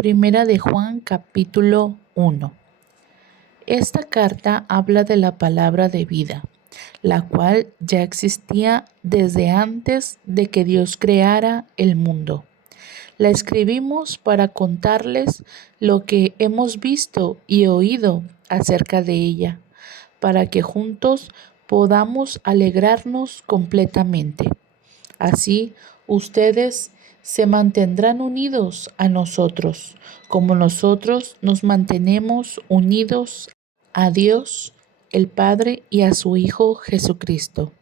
Primera de Juan, capítulo 1. Esta carta habla de la palabra de vida, la cual ya existía desde antes de que Dios creara el mundo. La escribimos para contarles lo que hemos visto y oído acerca de ella, para que juntos podamos alegrarnos completamente. Así, ustedes se mantendrán unidos a nosotros, como nosotros nos mantenemos unidos a Dios, el Padre, y a su Hijo Jesucristo.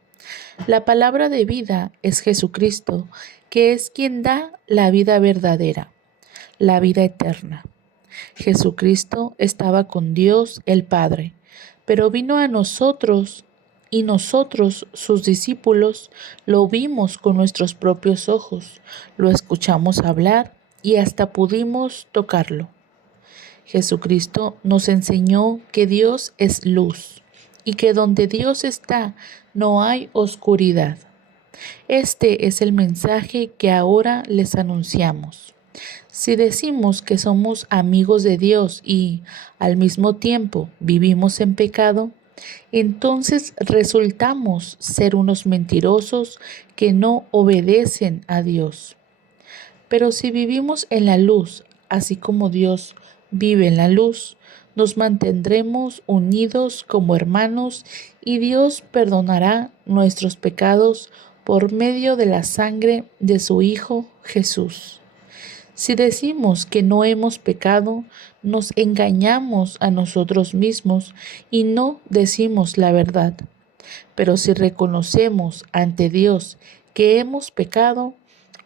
La palabra de vida es Jesucristo, que es quien da la vida verdadera, la vida eterna. Jesucristo estaba con Dios el Padre, pero vino a nosotros y nosotros, sus discípulos, lo vimos con nuestros propios ojos, lo escuchamos hablar y hasta pudimos tocarlo. Jesucristo nos enseñó que Dios es luz y que donde Dios está no hay oscuridad. Este es el mensaje que ahora les anunciamos. Si decimos que somos amigos de Dios y al mismo tiempo vivimos en pecado, entonces resultamos ser unos mentirosos que no obedecen a Dios. Pero si vivimos en la luz, así como Dios vive en la luz, nos mantendremos unidos como hermanos y Dios perdonará nuestros pecados por medio de la sangre de su Hijo Jesús. Si decimos que no hemos pecado, nos engañamos a nosotros mismos y no decimos la verdad. Pero si reconocemos ante Dios que hemos pecado,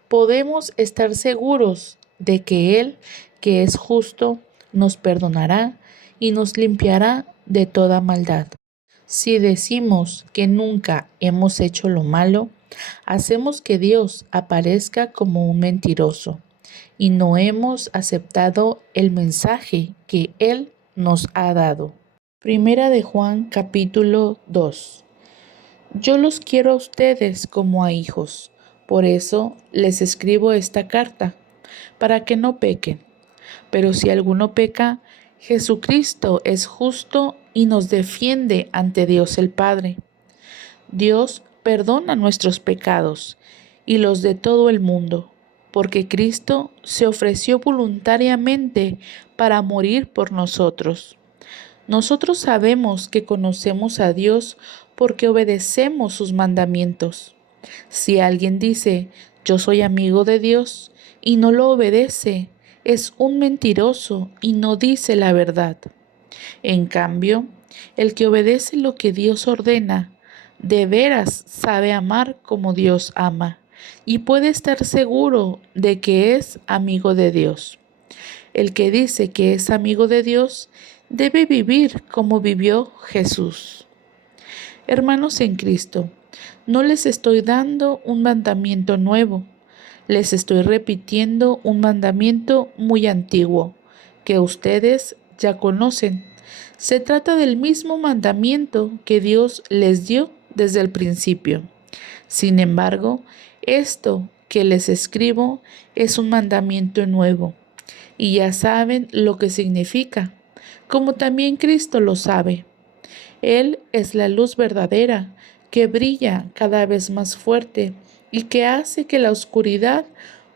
podemos estar seguros de que Él, que es justo, nos perdonará y nos limpiará de toda maldad. Si decimos que nunca hemos hecho lo malo, hacemos que Dios aparezca como un mentiroso y no hemos aceptado el mensaje que Él nos ha dado. Primera de Juan, capítulo 2. Yo los quiero a ustedes como a hijos, por eso les escribo esta carta, para que no pequen. Pero si alguno peca, Jesucristo es justo y nos defiende ante Dios el Padre. Dios perdona nuestros pecados y los de todo el mundo, porque Cristo se ofreció voluntariamente para morir por nosotros. Nosotros sabemos que conocemos a Dios porque obedecemos sus mandamientos. Si alguien dice, yo soy amigo de Dios, y no lo obedece, es un mentiroso y no dice la verdad. En cambio, el que obedece lo que Dios ordena, de veras sabe amar como Dios ama, y puede estar seguro de que es amigo de Dios. El que dice que es amigo de Dios debe vivir como vivió Jesús. Hermanos en Cristo, no les estoy dando un mandamiento nuevo, les estoy repitiendo un mandamiento muy antiguo que ustedes ya conocen. Se trata del mismo mandamiento que Dios les dio desde el principio. Sin embargo, esto que les escribo es un mandamiento nuevo y ya saben lo que significa, como también Cristo lo sabe. Él es la luz verdadera que brilla cada vez más fuerte y que hace que la oscuridad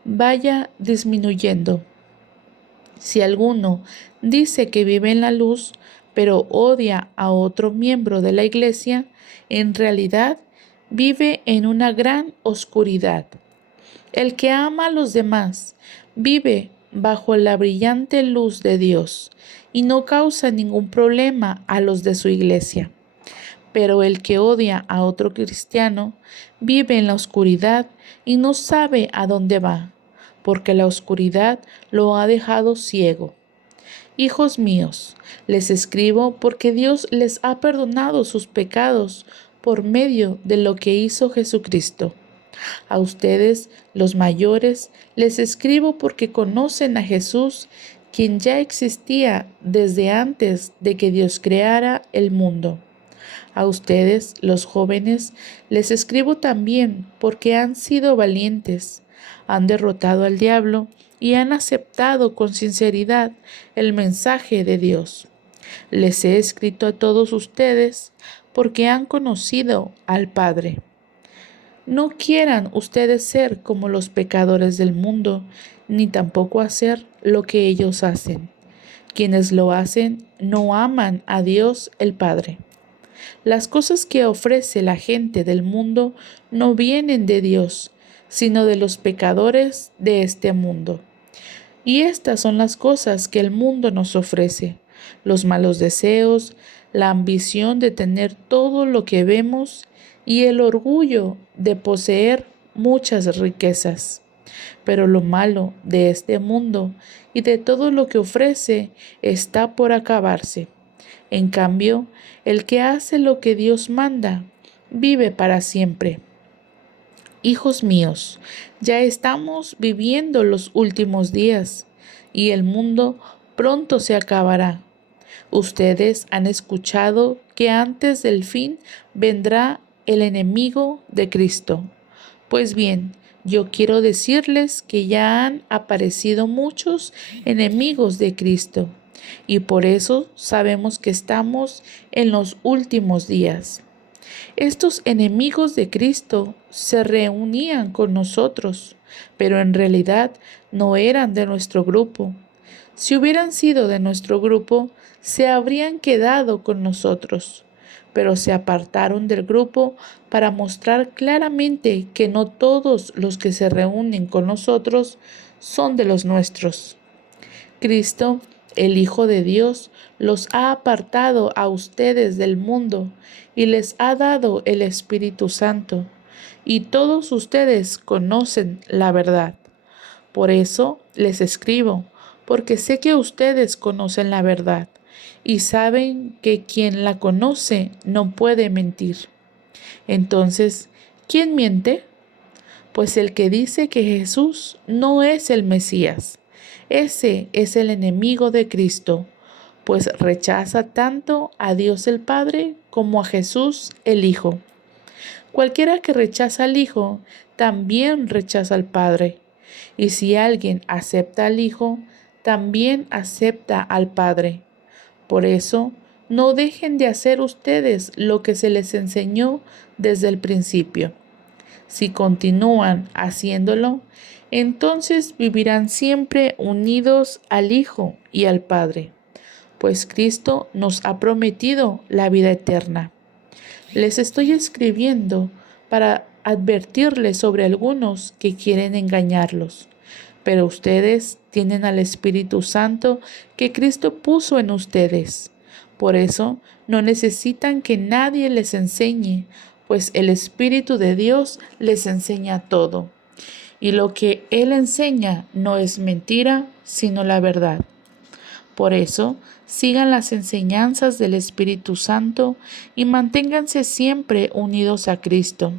vaya disminuyendo. Si alguno dice que vive en la luz, pero odia a otro miembro de la iglesia, en realidad vive en una gran oscuridad. El que ama a los demás vive bajo la brillante luz de Dios y no causa ningún problema a los de su iglesia. Pero el que odia a otro cristiano vive en la oscuridad y no sabe a dónde va, porque la oscuridad lo ha dejado ciego. Hijos míos, les escribo porque Dios les ha perdonado sus pecados por medio de lo que hizo Jesucristo. A ustedes, los mayores, les escribo porque conocen a Jesús, quien ya existía desde antes de que Dios creara el mundo. A ustedes, los jóvenes, les escribo también porque han sido valientes, han derrotado al diablo y han aceptado con sinceridad el mensaje de Dios. Les he escrito a todos ustedes porque han conocido al Padre. No quieran ustedes ser como los pecadores del mundo, ni tampoco hacer lo que ellos hacen. Quienes lo hacen no aman a Dios el Padre. Las cosas que ofrece la gente del mundo no vienen de Dios, sino de los pecadores de este mundo. Y estas son las cosas que el mundo nos ofrece: los malos deseos, la ambición de tener todo lo que vemos y el orgullo de poseer muchas riquezas. Pero lo malo de este mundo y de todo lo que ofrece está por acabarse. En cambio, el que hace lo que Dios manda vive para siempre. Hijos míos, ya estamos viviendo los últimos días y el mundo pronto se acabará. Ustedes han escuchado que antes del fin vendrá el enemigo de Cristo. Pues bien, yo quiero decirles que ya han aparecido muchos enemigos de Cristo y por eso sabemos que estamos en los últimos días. Estos enemigos de Cristo se reunían con nosotros, pero en realidad no eran de nuestro grupo. Si hubieran sido de nuestro grupo, se habrían quedado con nosotros, pero se apartaron del grupo para mostrar claramente que no todos los que se reúnen con nosotros son de los nuestros. Cristo, el Hijo de Dios, los ha apartado a ustedes del mundo y les ha dado el Espíritu Santo, y todos ustedes conocen la verdad. Por eso les escribo, porque sé que ustedes conocen la verdad y saben que quien la conoce no puede mentir. Entonces, ¿quién miente? Pues el que dice que Jesús no es el Mesías. Ese es el enemigo de Cristo, pues rechaza tanto a Dios el Padre como a Jesús el Hijo. Cualquiera que rechaza al Hijo, también rechaza al Padre. Y si alguien acepta al Hijo, también acepta al Padre. Por eso, no dejen de hacer ustedes lo que se les enseñó desde el principio. Si continúan haciéndolo, entonces vivirán siempre unidos al Hijo y al Padre, pues Cristo nos ha prometido la vida eterna. Les estoy escribiendo para advertirles sobre algunos que quieren engañarlos, pero ustedes tienen al Espíritu Santo que Cristo puso en ustedes. Por eso no necesitan que nadie les enseñe, pues el Espíritu de Dios les enseña todo. Y lo que Él enseña no es mentira, sino la verdad. Por eso, sigan las enseñanzas del Espíritu Santo y manténganse siempre unidos a Cristo.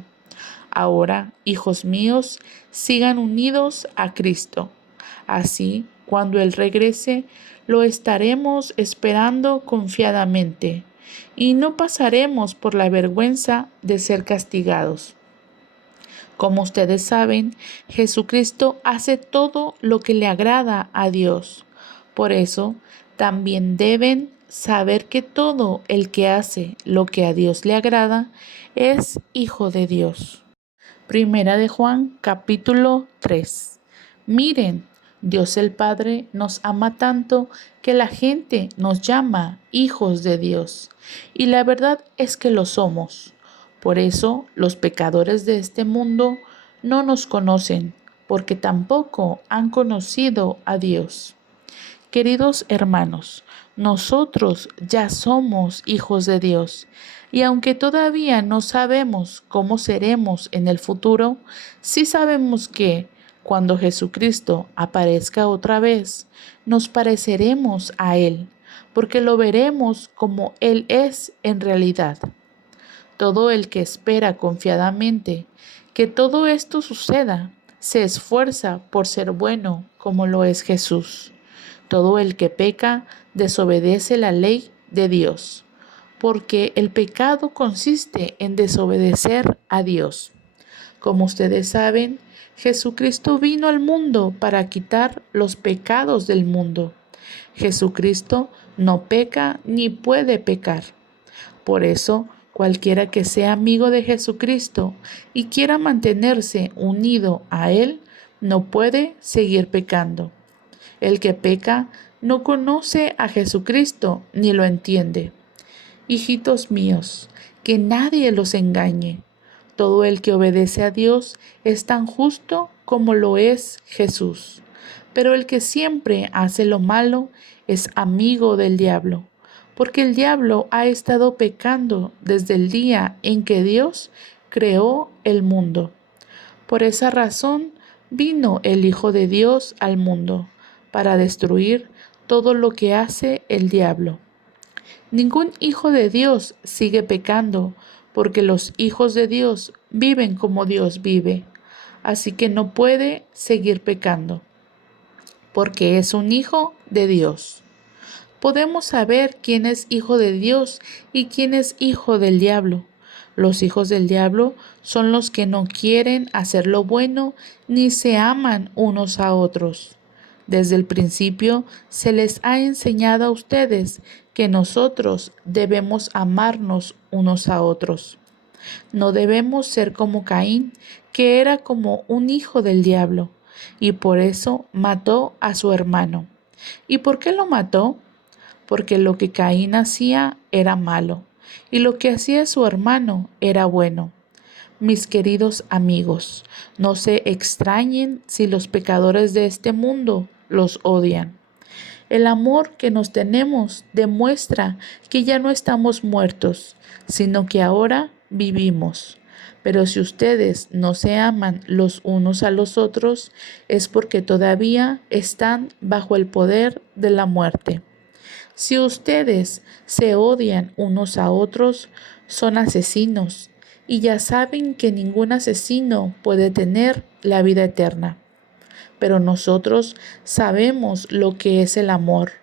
Ahora, hijos míos, sigan unidos a Cristo. Así, cuando Él regrese, lo estaremos esperando confiadamente y no pasaremos por la vergüenza de ser castigados. Como ustedes saben, Jesucristo hace todo lo que le agrada a Dios. Por eso, también deben saber que todo el que hace lo que a Dios le agrada es hijo de Dios. Primera de Juan, capítulo 3. Miren, Dios el Padre nos ama tanto que la gente nos llama hijos de Dios, y la verdad es que lo somos. Por eso los pecadores de este mundo no nos conocen, porque tampoco han conocido a Dios. Queridos hermanos, nosotros ya somos hijos de Dios, y aunque todavía no sabemos cómo seremos en el futuro, sí sabemos que cuando Jesucristo aparezca otra vez, nos pareceremos a Él, porque lo veremos como Él es en realidad. Todo el que espera confiadamente que todo esto suceda, se esfuerza por ser bueno como lo es Jesús. Todo el que peca desobedece la ley de Dios, porque el pecado consiste en desobedecer a Dios. Como ustedes saben, Jesucristo vino al mundo para quitar los pecados del mundo. Jesucristo no peca ni puede pecar. Por eso, cualquiera que sea amigo de Jesucristo y quiera mantenerse unido a Él, no puede seguir pecando. El que peca no conoce a Jesucristo ni lo entiende. Hijitos míos, que nadie los engañe. Todo el que obedece a Dios es tan justo como lo es Jesús. Pero el que siempre hace lo malo es amigo del diablo, porque el diablo ha estado pecando desde el día en que Dios creó el mundo. Por esa razón vino el Hijo de Dios al mundo, para destruir todo lo que hace el diablo. Ningún hijo de Dios sigue pecando, porque los hijos de Dios viven como Dios vive. Así que no puede seguir pecando, porque es un hijo de Dios. Podemos saber quién es hijo de Dios y quién es hijo del diablo. Los hijos del diablo son los que no quieren hacer lo bueno ni se aman unos a otros. Desde el principio se les ha enseñado a ustedes que nosotros debemos amarnos unos a otros. No debemos ser como Caín, que era como un hijo del diablo, y por eso mató a su hermano. ¿Y por qué lo mató? Porque lo que Caín hacía era malo, y lo que hacía su hermano era bueno. Mis queridos amigos, no se extrañen si los pecadores de este mundo los odian. El amor que nos tenemos demuestra que ya no estamos muertos, sino que ahora vivimos. Pero si ustedes no se aman los unos a los otros, es porque todavía están bajo el poder de la muerte. Si ustedes se odian unos a otros, son asesinos, y ya saben que ningún asesino puede tener la vida eterna. Pero nosotros sabemos lo que es el amor,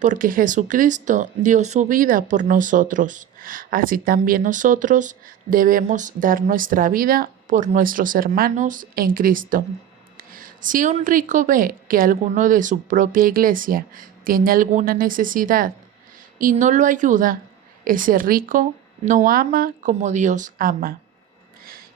porque Jesucristo dio su vida por nosotros. Así también nosotros debemos dar nuestra vida por nuestros hermanos en Cristo. Si un rico ve que alguno de su propia iglesia tiene alguna necesidad y no lo ayuda, ese rico no ama como Dios ama.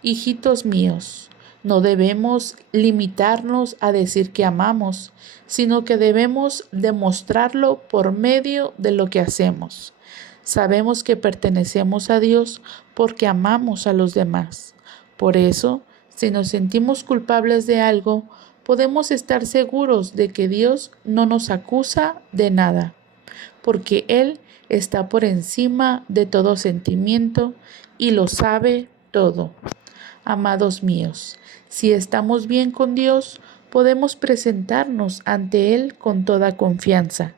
Hijitos míos, no debemos limitarnos a decir que amamos, sino que debemos demostrarlo por medio de lo que hacemos. Sabemos que pertenecemos a Dios porque amamos a los demás. Por eso, si nos sentimos culpables de algo, podemos estar seguros de que Dios no nos acusa de nada, porque Él está por encima de todo sentimiento y lo sabe todo. Amados míos, si estamos bien con Dios, podemos presentarnos ante Él con toda confianza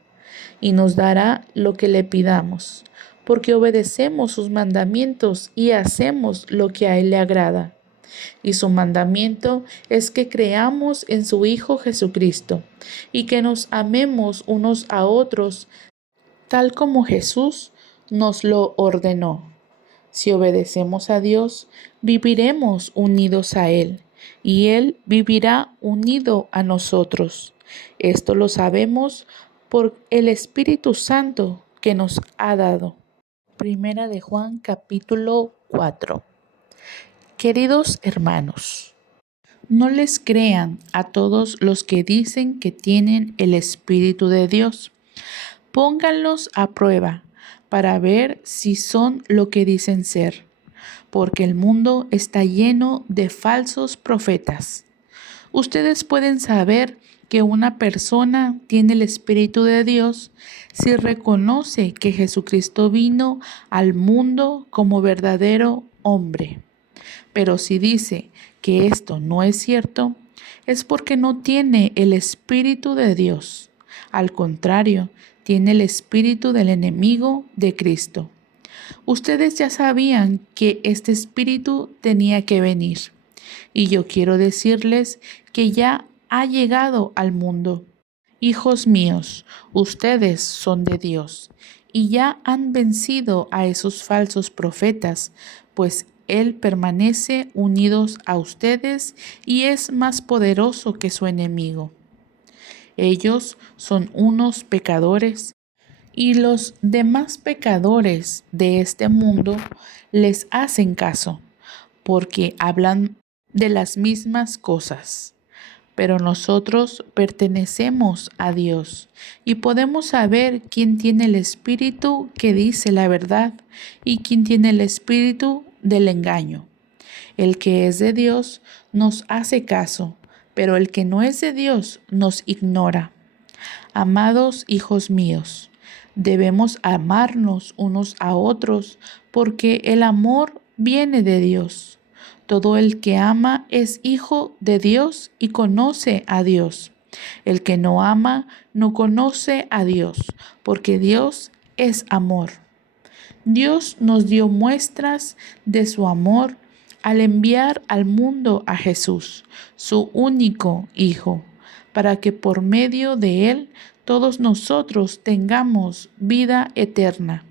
y nos dará lo que le pidamos, porque obedecemos sus mandamientos y hacemos lo que a Él le agrada. Y su mandamiento es que creamos en su Hijo Jesucristo y que nos amemos unos a otros tal como Jesús nos lo ordenó. Si obedecemos a Dios, viviremos unidos a Él y Él vivirá unido a nosotros. Esto lo sabemos por el Espíritu Santo que nos ha dado. Primera de Juan capítulo 4. Queridos hermanos, no les crean a todos los que dicen que tienen el Espíritu de Dios. Pónganlos a prueba para ver si son lo que dicen ser, porque el mundo está lleno de falsos profetas. Ustedes pueden saber que una persona tiene el Espíritu de Dios si reconoce que Jesucristo vino al mundo como verdadero hombre. Pero si dice que esto no es cierto, es porque no tiene el Espíritu de Dios. Al contrario, tiene el espíritu del enemigo de Cristo. Ustedes ya sabían que este espíritu tenía que venir, y yo quiero decirles que ya ha llegado al mundo. Hijos míos, ustedes son de Dios, y ya han vencido a esos falsos profetas, pues Él permanece unidos a ustedes y es más poderoso que su enemigo. Ellos son unos pecadores y los demás pecadores de este mundo les hacen caso porque hablan de las mismas cosas. Pero nosotros pertenecemos a Dios y podemos saber quién tiene el espíritu que dice la verdad y quién tiene el espíritu del engaño. El que es de Dios nos hace caso, pero el que no es de Dios nos ignora. Amados hijos míos, debemos amarnos unos a otros porque el amor viene de Dios. Todo el que ama es hijo de Dios y conoce a Dios. El que no ama no conoce a Dios, porque Dios es amor. Dios nos dio muestras de su amor al enviar al mundo a Jesús, su único Hijo, para que por medio de Él todos nosotros tengamos vida eterna.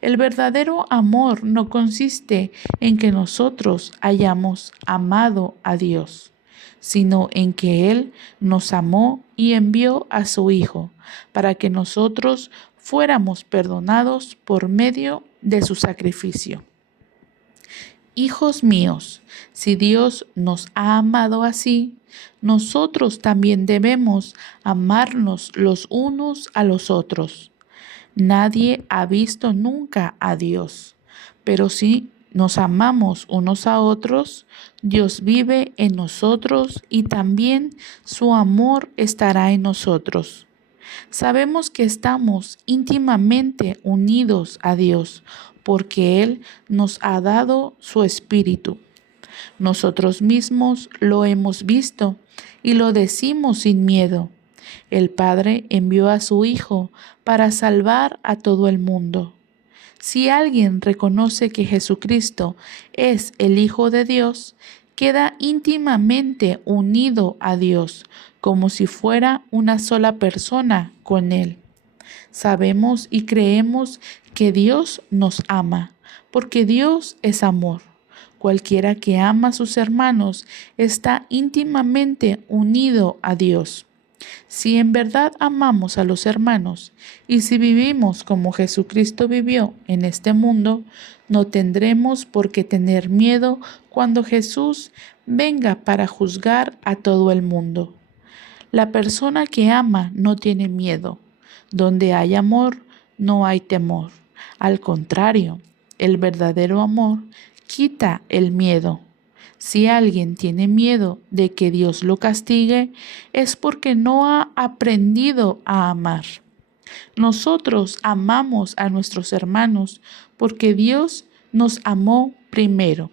El verdadero amor no consiste en que nosotros hayamos amado a Dios, sino en que Él nos amó y envió a su Hijo, para que nosotros fuéramos perdonados por medio de su sacrificio. Hijos míos, si Dios nos ha amado así, nosotros también debemos amarnos los unos a los otros. Nadie ha visto nunca a Dios, pero si nos amamos unos a otros, Dios vive en nosotros y también su amor estará en nosotros. Sabemos que estamos íntimamente unidos a Dios porque Él nos ha dado su Espíritu. Nosotros mismos lo hemos visto y lo decimos sin miedo. El Padre envió a su Hijo para salvar a todo el mundo. Si alguien reconoce que Jesucristo es el Hijo de Dios, queda íntimamente unido a Dios, como si fuera una sola persona con Él. Sabemos y creemos que Dios nos ama, porque Dios es amor. Cualquiera que ama a sus hermanos está íntimamente unido a Dios. Si en verdad amamos a los hermanos y si vivimos como Jesucristo vivió en este mundo, no tendremos por qué tener miedo cuando Jesús venga para juzgar a todo el mundo. La persona que ama no tiene miedo. Donde hay amor, no hay temor. Al contrario, el verdadero amor quita el miedo. Si alguien tiene miedo de que Dios lo castigue, es porque no ha aprendido a amar. Nosotros amamos a nuestros hermanos porque Dios nos amó primero.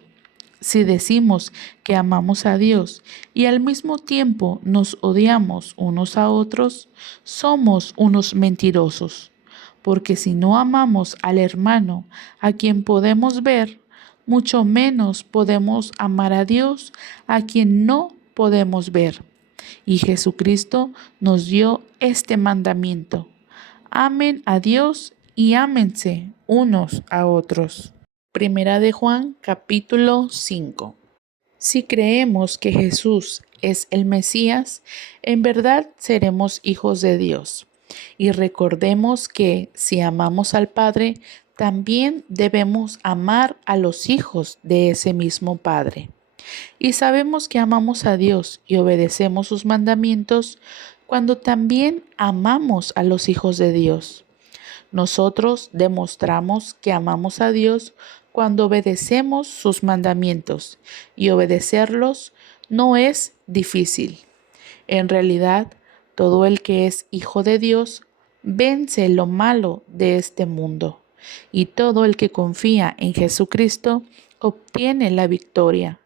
Si decimos que amamos a Dios y al mismo tiempo nos odiamos unos a otros, somos unos mentirosos. Porque si no amamos al hermano a quien podemos ver, mucho menos podemos amar a Dios a quien no podemos ver. Y Jesucristo nos dio este mandamiento: amen a Dios y ámense unos a otros. Primera de Juan, capítulo 5. Si creemos que Jesús es el Mesías, en verdad seremos hijos de Dios. Y recordemos que si amamos al Padre, también debemos amar a los hijos de ese mismo Padre. Y sabemos que amamos a Dios y obedecemos sus mandamientos cuando también amamos a los hijos de Dios. Nosotros demostramos que amamos a Dios cuando obedecemos sus mandamientos, y obedecerlos no es difícil. En realidad, todo el que es hijo de Dios vence lo malo de este mundo, y todo el que confía en Jesucristo obtiene la victoria.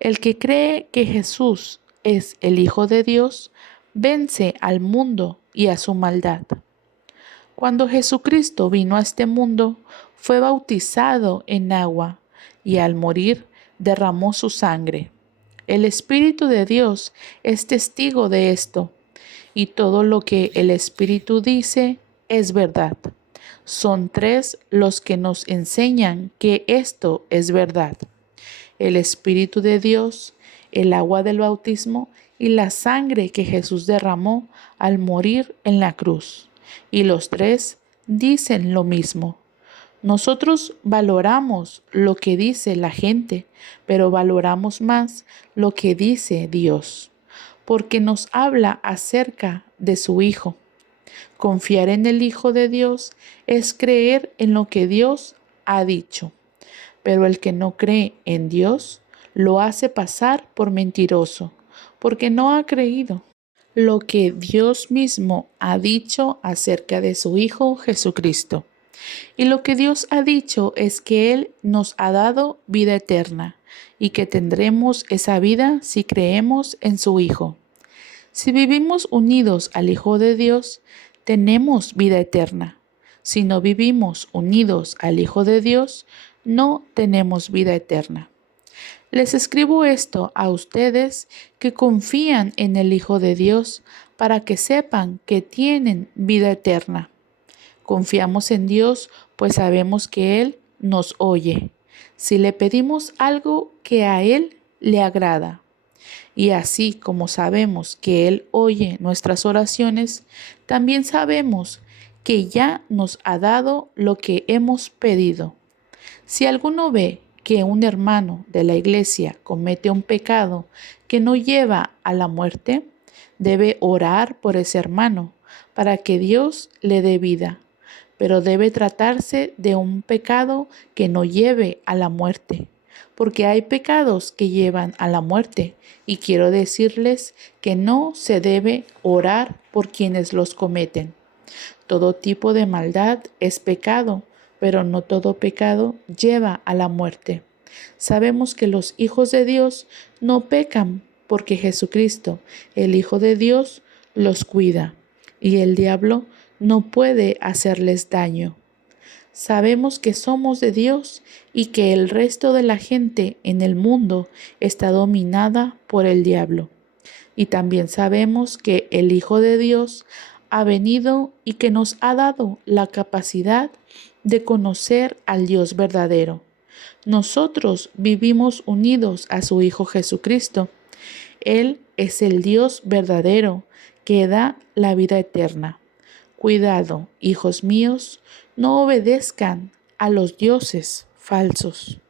El que cree que Jesús es el Hijo de Dios vence al mundo y a su maldad. Cuando Jesucristo vino a este mundo, fue bautizado en agua y al morir derramó su sangre. El Espíritu de Dios es testigo de esto, y todo lo que el Espíritu dice es verdad. Son tres los que nos enseñan que esto es verdad. el Espíritu de Dios, el agua del bautismo y la sangre que Jesús derramó al morir en la cruz. Y los tres dicen lo mismo. Nosotros valoramos lo que dice la gente, pero valoramos más lo que dice Dios, porque nos habla acerca de su Hijo. Confiar en el Hijo de Dios es creer en lo que Dios ha dicho, pero el que no cree en Dios lo hace pasar por mentiroso, porque no ha creído lo que Dios mismo ha dicho acerca de su Hijo Jesucristo. Y lo que Dios ha dicho es que Él nos ha dado vida eterna y que tendremos esa vida si creemos en su Hijo. Si vivimos unidos al Hijo de Dios, tenemos vida eterna. Si no vivimos unidos al Hijo de Dios, no tenemos vida eterna. Les escribo esto a ustedes que confían en el Hijo de Dios para que sepan que tienen vida eterna. Confiamos en Dios, pues sabemos que Él nos oye, si le pedimos algo que a Él le agrada. Y así como sabemos que Él oye nuestras oraciones, también sabemos que ya nos ha dado lo que hemos pedido. Si alguno ve que un hermano de la iglesia comete un pecado que no lleva a la muerte, debe orar por ese hermano para que Dios le dé vida. Pero debe tratarse de un pecado que no lleve a la muerte, porque hay pecados que llevan a la muerte, y quiero decirles que no se debe orar por quienes los cometen. Todo tipo de maldad es pecado, pero no todo pecado lleva a la muerte. Sabemos que los hijos de Dios no pecan porque Jesucristo, el Hijo de Dios, los cuida, y el diablo no puede hacerles daño. Sabemos que somos de Dios y que el resto de la gente en el mundo está dominada por el diablo. Y también sabemos que el Hijo de Dios ha venido y que nos ha dado la capacidad de conocer al Dios verdadero. Nosotros vivimos unidos a su Hijo Jesucristo. Él es el Dios verdadero que da la vida eterna. Cuidado, hijos míos, no obedezcan a los dioses falsos.